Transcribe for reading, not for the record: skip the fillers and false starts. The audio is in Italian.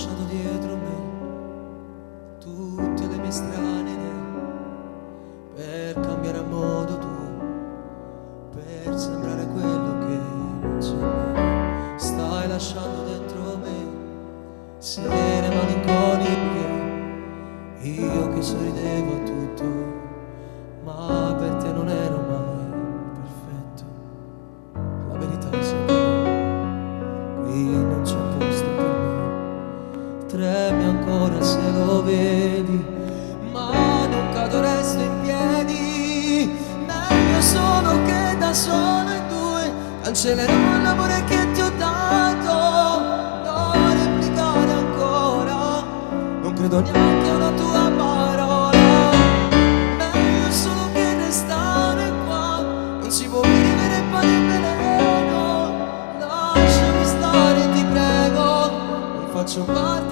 lasciato dietro me tutte le mie strane idee per cambiare a modo tuo, per sembrare quello che non sono. Stai lasciando dentro me sere malinconiche, io che sorridevo a tutto, ma per te non ero mai perfetto. La verità è qui non c'è posto per me. Tremi ancora se lo vedi, ma non cado, resto in piedi. Meglio solo che da solo in due cancellerò l'amore che ti ho dato. Non replicare ancora, non credo neanche a una tua parola. Meglio solo che restare qua, non si può vivere pane e veleno. Lasciami stare, ti prego, non faccio parte